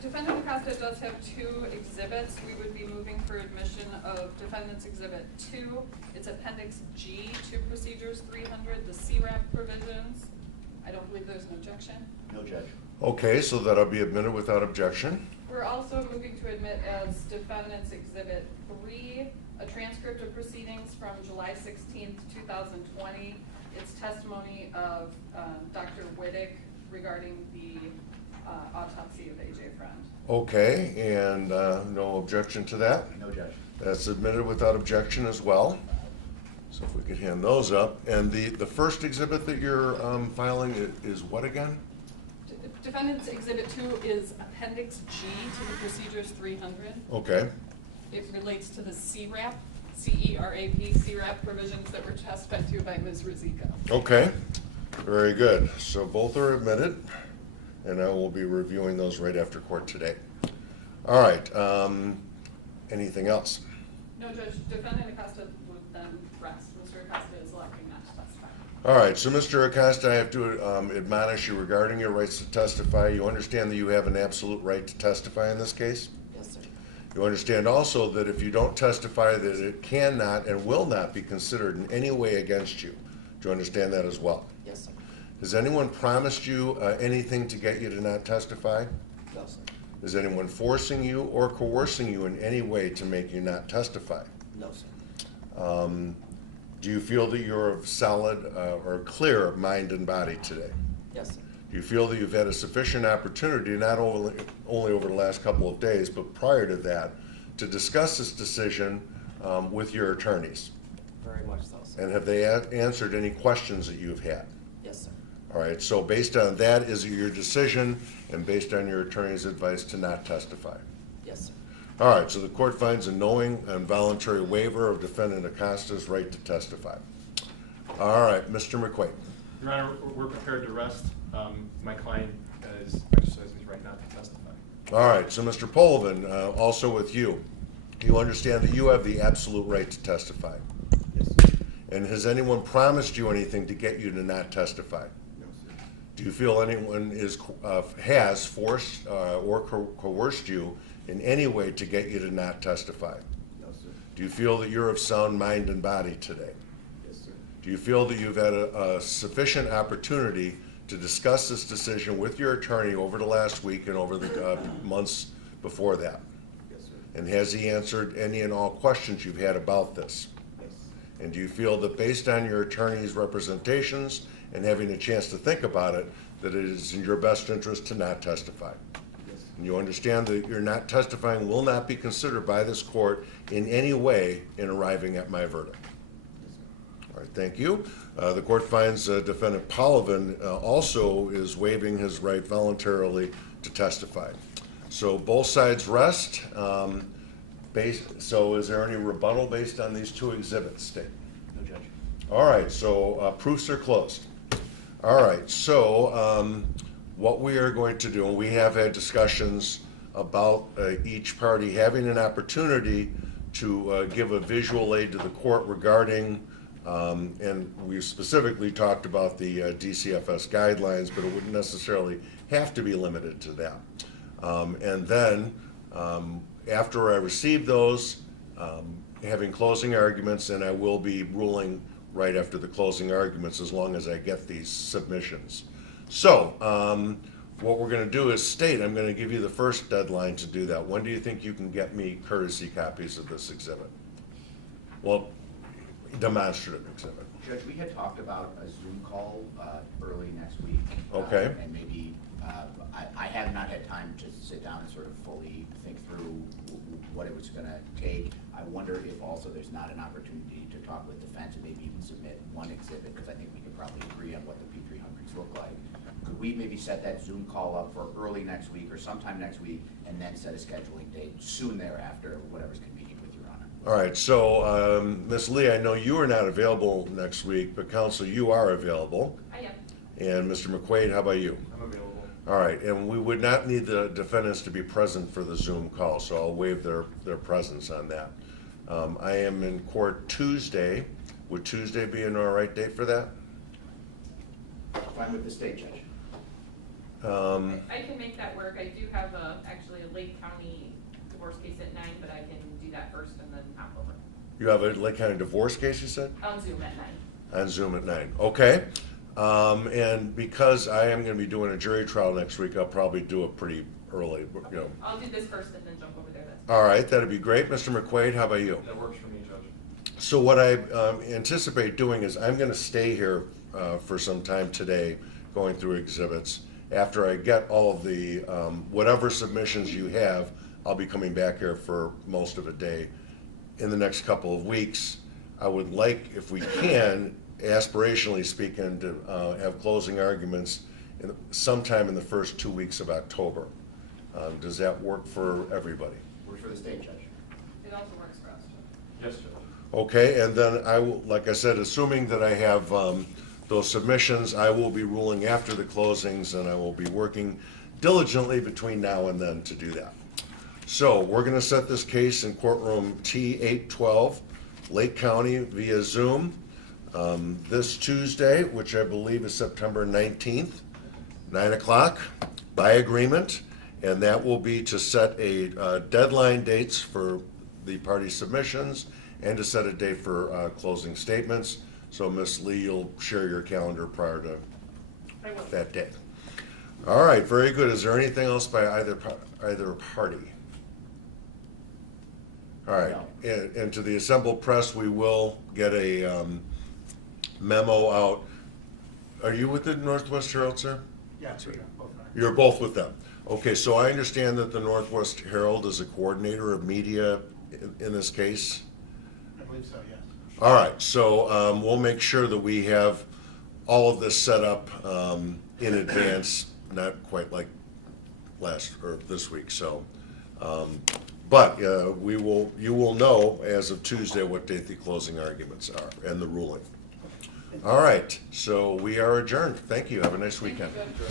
Defendant Acosta does have two exhibits. We would be moving for admission of Defendant's Exhibit 2. It's Appendix G to Procedures 300, the CRAP provisions. I don't believe there's an objection. No, Judge. Okay, so that'll be admitted without objection. We're also moving to admit as Defendant's Exhibit 3, a transcript of proceedings from July 16th, 2020. It's testimony of Dr. Wittick regarding the autopsy of AJ Freund. Okay, and no objection to that? No, Judge. That's admitted without objection as well. So if we could hand those up. And the first exhibit that you're filing is what again? Defendant's Exhibit 2 is Appendix G to the Procedures 300. Okay. It relates to the CRAP, C-E-R-A-P, CRAP provisions that were testified to by Ms. Rizika. Okay, very good. So both are admitted, and I will be reviewing those right after court today. All right, anything else? No, Judge. Defendant Acosta would then rest. Mr. Acosta is electing not to testify. All right, so Mr. Acosta, I have to admonish you regarding your rights to testify. You understand that you have an absolute right to testify in this case? Yes, sir. You understand also that if you don't testify, that it cannot and will not be considered in any way against you. Do you understand that as well? Yes, sir. Has anyone promised you anything to get you to not testify? No, sir. Is anyone forcing you or coercing you in any way to make you not testify? No, sir. Do you feel that you're of solid or clear mind and body today? Yes, sir. Do you feel that you've had a sufficient opportunity, not only over the last couple of days, but prior to that, to discuss this decision with your attorneys? Very much so, sir. And have they answered any questions that you've had? Yes, sir. All right, so based on that, is it your decision and based on your attorney's advice to not testify? Yes, sir. All right, so the court finds a knowing and voluntary waiver of Defendant Acosta's right to testify. All right, Mr. McQuaid. Your Honor, we're prepared to rest. My client is exercising his right not to testify. All right, so Mr. Polovin, also with you, you understand that you have the absolute right to testify. Yes. And has anyone promised you anything to get you to not testify? No, sir. Do you feel anyone has forced or coerced you in any way to get you to not testify? No, sir. Do you feel that you're of sound mind and body today? Yes, sir. Do you feel that you've had a sufficient opportunity to discuss this decision with your attorney over the last week and over the months before that? Yes, sir. And has he answered any and all questions you've had about this? Yes. And do you feel that based on your attorney's representations and having a chance to think about it, that it is in your best interest to not testify? Yes. And you understand that your not testifying will not be considered by this court in any way in arriving at my verdict? Yes, sir. All right, thank you. The court finds Defendant Polovin also is waiving his right voluntarily to testify. So both sides rest. So is there any rebuttal based on these two exhibits, State? No, Judge. All right, so proofs are closed. All right, so what we are going to do, and we have had discussions about each party having an opportunity to give a visual aid to the court regarding, and we specifically talked about the DCFS guidelines, but it wouldn't necessarily have to be limited to that. And then after I receive those, having closing arguments, and I will be ruling right after the closing arguments as long as I get these submissions. So what we're going to do is State, I'm going to give you the first deadline to do that. When do you think you can get me courtesy copies of this exhibit? Well, demonstrative exhibit. Judge, we had talked about a Zoom call early next week. Okay. And maybe, I have not had time to sit down and sort of fully think through what it was gonna take. I wonder if also there's not an opportunity to talk with defense and maybe even submit one exhibit, because I think we could probably agree on what the P300s look like. Could we maybe set that Zoom call up for early next week or sometime next week, and then set a scheduling date soon thereafter, whatever's convenient with Your Honor? All right, so Ms. Lee, I know you are not available next week, but counsel, you are available. I am. And Mr. McQuaid, how about you? I'm available. All right, and we would not need the defendants to be present for the Zoom call, so I'll waive their presence on that. I am in court Tuesday. Would Tuesday be an all right date for that? Fine with the State, Judge. I can make that work. I do have actually a Lake County divorce case at 9, but I can do that first and then hop over. You have a Lake County divorce case, you said? On Zoom at 9. On Zoom at 9, okay. And because I am gonna be doing a jury trial next week, I'll probably do it pretty early, you know. I'll do this first and then jump over there. That's All right, that'd be great. Mr. McQuaid, how about you? That works for me, Judge. So what I anticipate doing is I'm gonna stay here for some time today, going through exhibits. After I get all of the, whatever submissions you have, I'll be coming back here for most of a day. In the next couple of weeks, I would like, if we can, aspirationally speaking, to have closing arguments sometime in the first 2 weeks of October. Does that work for everybody? Works for the state, Judge. It also works for us. Yes, Judge. Okay, and then I will, like I said, assuming that I have those submissions, I will be ruling after the closings, and I will be working diligently between now and then to do that. So we're gonna set this case in courtroom T812, Lake County via Zoom, this Tuesday, which I believe is September 19th, 9 o'clock, by agreement. And that will be to set a deadline dates for the party submissions and to set a date for closing statements. So Ms. Lee, you'll share your calendar prior to I will. that day. All right, very good. Is there anything else by either party? All right, and to the assembled press, we will get a memo out. Are you with the Northwest Herald, sir? Yeah, both are. You're both with them. Okay, so I understand that the Northwest Herald is a coordinator of media in this case? I believe so, yes. All right, so we'll make sure that we have all of this set up in advance, not quite like last or this week, so. But you will know as of Tuesday what date the closing arguments are and the ruling. All right, so we are adjourned. Thank you. Have a nice Thank you, weekend. Judge.